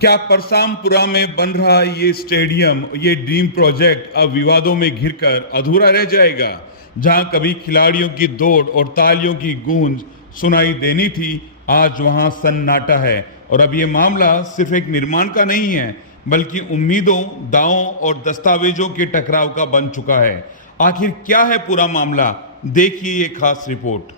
क्या परसामपुरा में बन रहा ये स्टेडियम, ये ड्रीम प्रोजेक्ट अब विवादों में घिरकर अधूरा रह जाएगा? जहां कभी खिलाड़ियों की दौड़ और तालियों की गूंज सुनाई देनी थी, आज वहां सन्नाटा है। और अब ये मामला सिर्फ एक निर्माण का नहीं है, बल्कि उम्मीदों, दावों और दस्तावेजों के टकराव का बन चुका है। आखिर क्या है पूरा मामला? देखिए ये खास रिपोर्ट।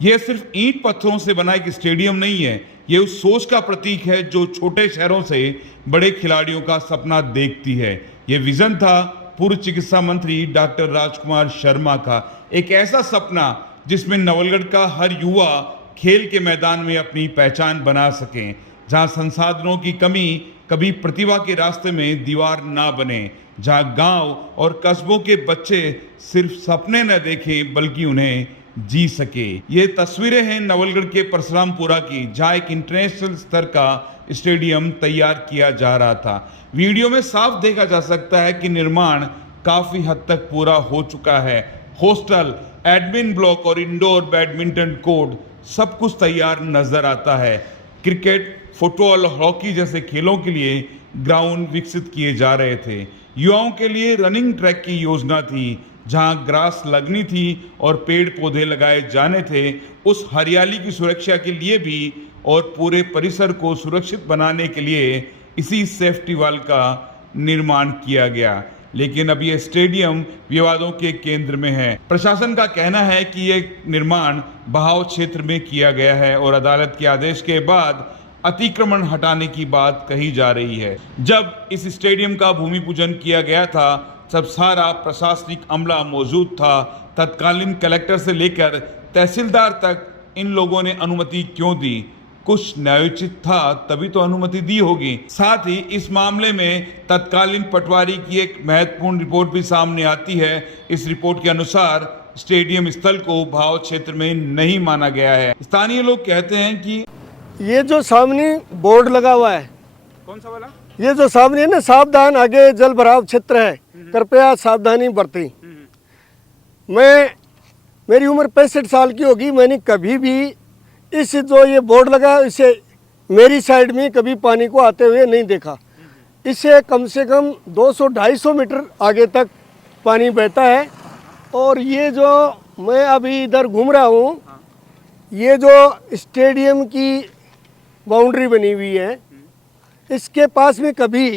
यह सिर्फ ईंट पत्थरों से बना एक स्टेडियम नहीं है, ये उस सोच का प्रतीक है जो छोटे शहरों से बड़े खिलाड़ियों का सपना देखती है। ये विजन था पूर्व चिकित्सा मंत्री डॉक्टर राजकुमार शर्मा का, एक ऐसा सपना जिसमें नवलगढ़ का हर युवा खेल के मैदान में अपनी पहचान बना सके, जहां संसाधनों की कमी कभी प्रतिभा के रास्ते में दीवार ना बने, जहां गांव और कस्बों के बच्चे सिर्फ सपने न देखें बल्कि उन्हें जी सके। ये तस्वीरें हैं नवलगढ़ के परशुरामपुरा की, जहां एक इंटरनेशनल स्तर का स्टेडियम तैयार किया जा रहा था। वीडियो में साफ देखा जा सकता है कि निर्माण काफी हद तक पूरा हो चुका है। हॉस्टल, एडमिन ब्लॉक और इंडोर बैडमिंटन कोर्ट सब कुछ तैयार नजर आता है। क्रिकेट, फुटबॉल, हॉकी जैसे खेलों के लिए ग्राउंड विकसित किए जा रहे थे। युवाओं के लिए रनिंग ट्रैक की योजना थी, जहां ग्रास लगनी थी और पेड़ पौधे लगाए जाने थे। उस हरियाली की सुरक्षा के लिए भी और पूरे परिसर को सुरक्षित बनाने के लिए इसी सेफ्टी वॉल का निर्माण किया गया। लेकिन अब यह स्टेडियम विवादों के केंद्र में है। प्रशासन का कहना है कि यह निर्माण बहाव क्षेत्र में किया गया है और अदालत के आदेश के बाद अतिक्रमण हटाने की बात कही जा रही है। जब इस स्टेडियम का भूमि पूजन किया गया था, सब सारा प्रशासनिक अमला मौजूद था। तत्कालीन कलेक्टर से लेकर तहसीलदार तक इन लोगों ने अनुमति क्यों दी? कुछ न्यायोचित था तभी तो अनुमति दी होगी। साथ ही इस मामले में तत्कालीन पटवारी की एक महत्वपूर्ण रिपोर्ट भी सामने आती है। इस रिपोर्ट के अनुसार स्टेडियम स्थल को भाव क्षेत्र में नहीं माना गया है। स्थानीय लोग कहते हैं कि ये जो सामने बोर्ड लगा हुआ है, कौन सा वाला? ये जो सामने है ना, सावधान आगे जल भराव क्षेत्र है, कृपया सावधानी बरतें। मेरी उम्र 65 साल की होगी, मैंने कभी भी इस जो ये बोर्ड लगा इसे मेरी साइड में कभी पानी को आते हुए नहीं देखा। इससे कम से कम 200-250 मीटर आगे तक पानी बहता है। और ये जो मैं अभी इधर घूम रहा हूँ, ये जो स्टेडियम की बाउंड्री बनी हुई है, इसके पास में कभी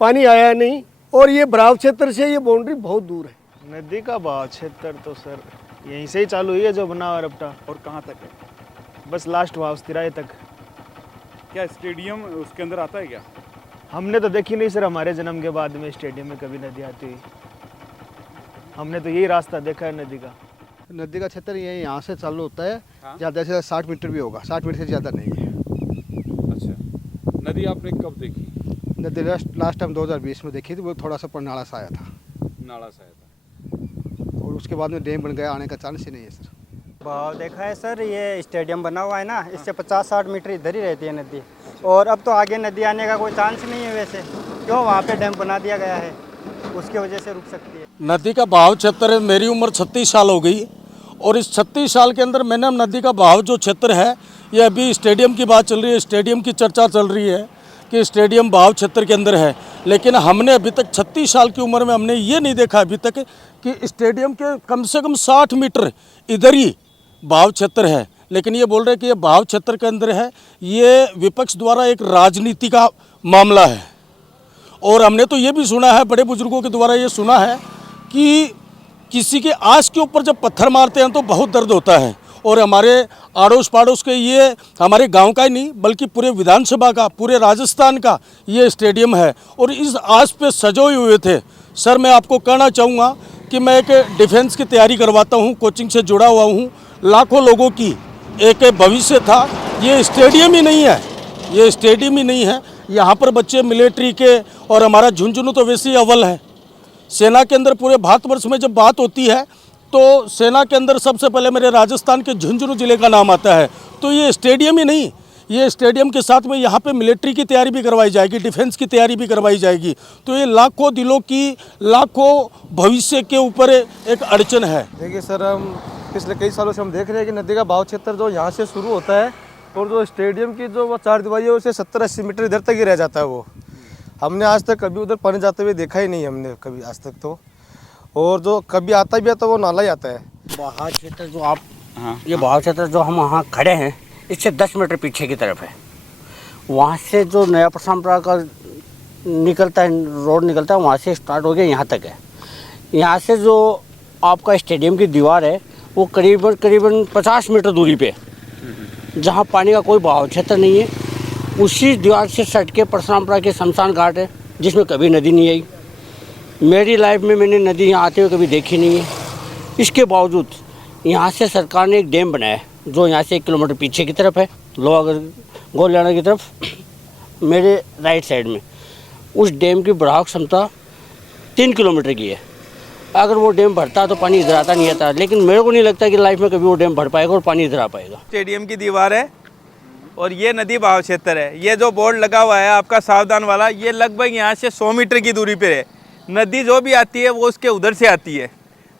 पानी आया नहीं और ये बराव क्षेत्र से ये बाउंड्री बहुत दूर है। नदी का बहाव क्षेत्र तो सर यहीं से ही चालू हुई है जो बना हुआ रपटा। और कहाँ तक है? बस लास्ट वहाँ उस तिराहे तक। क्या स्टेडियम उसके अंदर आता है क्या? हमने तो देखी नहीं सर, हमारे जन्म के बाद में स्टेडियम में कभी नदी आती हुई। हमने तो यही रास्ता देखा है नदी का। नदी का क्षेत्र ये यहाँ से चालू होता है। हाँ? ज़्यादा से 60 मीटर भी होगा, 60 मीटर से ज़्यादा नहीं है। अच्छा, नदी आपने कब देखी? नदी लास्ट टाइम 2020 में देखी थी, वो थोड़ा सा नाला सा आया था। नाला सा आया था। और उसके बाद में डैम बन गया, आने का चांस ही नहीं है सर। बहाव देखा है सर, ये स्टेडियम बना हुआ है ना, इससे 50-60 मीटर इधर ही रहती है नदी। और अब तो आगे नदी आने का कोई चांस नहीं है वैसे, क्यों वहाँ पे डैम बना दिया गया है, उसकी वजह से रुक सकती है। नदी का बहाव क्षेत्र, मेरी उम्र 36 साल हो गई और इस 36 साल के अंदर मैंने नदी का बहाव जो क्षेत्र है, ये अभी स्टेडियम की बात चल रही है, स्टेडियम की चर्चा चल रही है कि स्टेडियम बहाव क्षेत्र के अंदर है। लेकिन हमने अभी तक 36 साल की उम्र में हमने ये नहीं देखा अभी तक कि स्टेडियम के कम से कम 60 मीटर इधर ही बहाव क्षेत्र है। लेकिन ये बोल रहे हैं कि ये बहाव क्षेत्र के अंदर है, ये विपक्ष द्वारा एक राजनीति का मामला है। और हमने तो ये भी सुना है, बड़े बुजुर्गों के द्वारा ये सुना है कि किसी के आस के ऊपर जब पत्थर मारते हैं तो बहुत दर्द होता है। और हमारे आड़ोस पाड़ोस के, ये हमारे गांव का ही नहीं बल्कि पूरे विधानसभा का, पूरे राजस्थान का ये स्टेडियम है और इस आस पे सजोए हुए थे। सर मैं आपको कहना चाहूँगा कि मैं एक डिफेंस की तैयारी करवाता हूँ, कोचिंग से जुड़ा हुआ हूँ। लाखों लोगों की एक भविष्य था। ये स्टेडियम ही नहीं है, ये स्टेडियम ही नहीं है। यहाँ पर बच्चे मिलिट्री के, और हमारा झुंझुनू तो वैसे ही अव्वल है सेना के अंदर। पूरे भारतवर्ष में जब बात होती है तो सेना के अंदर सबसे पहले मेरे राजस्थान के झुंझुनू जिले का नाम आता है। तो ये स्टेडियम ही नहीं, ये स्टेडियम के साथ में यहाँ पे मिलिट्री की तैयारी भी करवाई जाएगी, डिफेंस की तैयारी भी करवाई जाएगी। तो ये लाखों दिलों की, लाखों भविष्य के ऊपर एक अड़चन है। देखिए सर, हम पिछले कई सालों से हम देख रहे हैं कि नदी का बहाव क्षेत्र जो यहाँ से शुरू होता है और जो स्टेडियम की जो वो चार दीवारी है उसे 70-80 मीटर इधर तक ही रह जाता है वो। हमने आज तक कभी उधर पानी जाते हुए देखा ही नहीं हमने कभी आज तक तो। और जो कभी आता भी है तो वो नाला ही आता है। बहाव क्षेत्र जो आप ये बहाव क्षेत्र जो हम वहाँ खड़े हैं इससे 10 मीटर पीछे की तरफ है। वहाँ से जो नया परसामपुरा का निकलता है रोड निकलता है वहाँ से स्टार्ट हो गया यहाँ तक है। यहाँ से जो आपका स्टेडियम की दीवार है वो करीबन 50 मीटर दूरी पे, जहाँ पानी का कोई बहाव क्षेत्र नहीं है, उसी दीवार से सट के परशुरामपुरा के शमशान घाट है जिसमें कभी नदी नहीं आई। मेरी लाइफ में मैंने नदी यहाँ आते हुए कभी देखी नहीं है। इसके बावजूद यहाँ से सरकार ने एक डैम बनाया है जो यहाँ से 1 किलोमीटर पीछे की तरफ है, लोहागढ़ गोलियाना की तरफ मेरे राइट साइड में। उस डैम की बढ़ाव क्षमता 3 किलोमीटर की है। अगर वो डैम भरता तो पानी इधर आता नहीं आता, लेकिन मेरे को नहीं लगता कि लाइफ में कभी वो डैम भर पाएगा और पानी इधर आ पाएगा। स्टेडियम की दीवार है और ये नदी बहाव क्षेत्र है। ये जो बोर्ड लगा हुआ है आपका सावधान वाला, ये लगभग यहाँ से 100 मीटर की दूरी पे है। नदी जो भी आती है वो उसके उधर से आती है,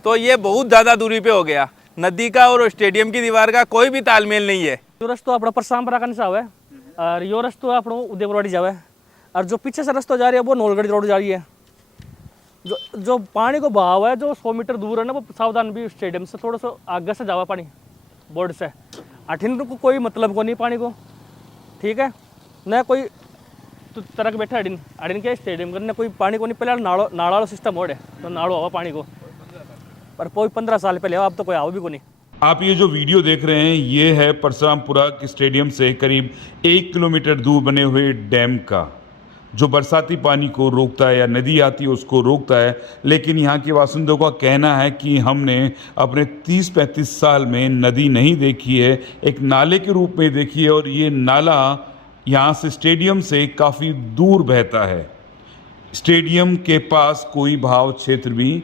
तो ये बहुत ज़्यादा दूरी पे हो गया। नदी का और स्टेडियम की दीवार का कोई भी तालमेल नहीं है। यो रस्तो अपना परसामपुरा का निशाव है और यो रस्तो अपना उदयपुरवाड़ी जावे, और जो पीछे से रास्ता जा रही है वो नौलगढ़ रोड जा रही है। जो पानी को बहाव है जो 100 मीटर दूर है ना, वो सावधान भी स्टेडियम से थोड़ा सा आगे से जावा पानी बोर्ड से। अठिन को कोई मतलब को नहीं पानी को, ठीक है न कोई तो तरक बैठा अडिन के स्टेडियम करने कोई पानी को नहीं। पहले नाड़ा सिस्टम हो तो नाड़ो हवा पानी को, पर कोई 15 साल पहले अब तो कोई आओ भी को नहीं। आप ये जो वीडियो देख रहे हैं ये है परशुरामपुरा के स्टेडियम से करीब 1 किलोमीटर दूर बने हुए डैम का, जो बरसाती पानी को रोकता है या नदी आती है उसको रोकता है। लेकिन यहाँ के बासिंदों का कहना है कि हमने अपने 30-35 साल में नदी नहीं देखी है, एक नाले के रूप में देखी है, और ये नाला यहाँ से स्टेडियम से काफ़ी दूर बहता है। स्टेडियम के पास कोई बहाव क्षेत्र भी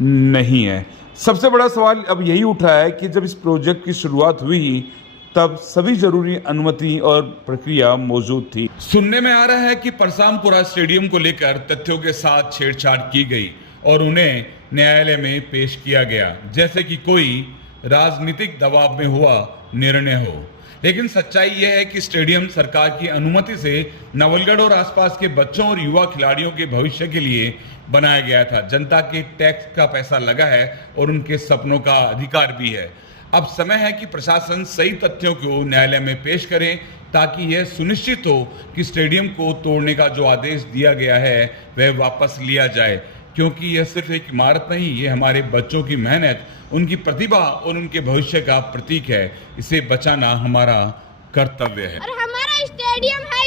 नहीं है। सबसे बड़ा सवाल अब यही उठा है कि जब इस प्रोजेक्ट की शुरुआत हुई तब सभी जरूरी अनुमति और प्रक्रिया मौजूद थी। सुनने में आ रहा है कि परशुरामपुरा स्टेडियम को लेकर तथ्यों के साथ छेड़छाड़ की गई और उन्हें न्यायालय में पेश किया गया, जैसे कि कोई राजनीतिक दबाव में हुआ निर्णय हो। लेकिन सच्चाई यह है कि स्टेडियम सरकार की अनुमति से नवलगढ़ और आसपास के बच्चों और युवा खिलाड़ियों के भविष्य के लिए बनाया गया था। जनता के टैक्स का पैसा लगा है और उनके सपनों का अधिकार भी है। अब समय है कि प्रशासन सही तथ्यों को न्यायालय में पेश करें ताकि यह सुनिश्चित हो कि स्टेडियम को तोड़ने का जो आदेश दिया गया है वह वापस लिया जाए, क्योंकि यह सिर्फ एक इमारत नहीं, ये हमारे बच्चों की मेहनत, उनकी प्रतिभा और उनके भविष्य का प्रतीक है। इसे बचाना हमारा कर्तव्य है। और हमारा स्टेडियम है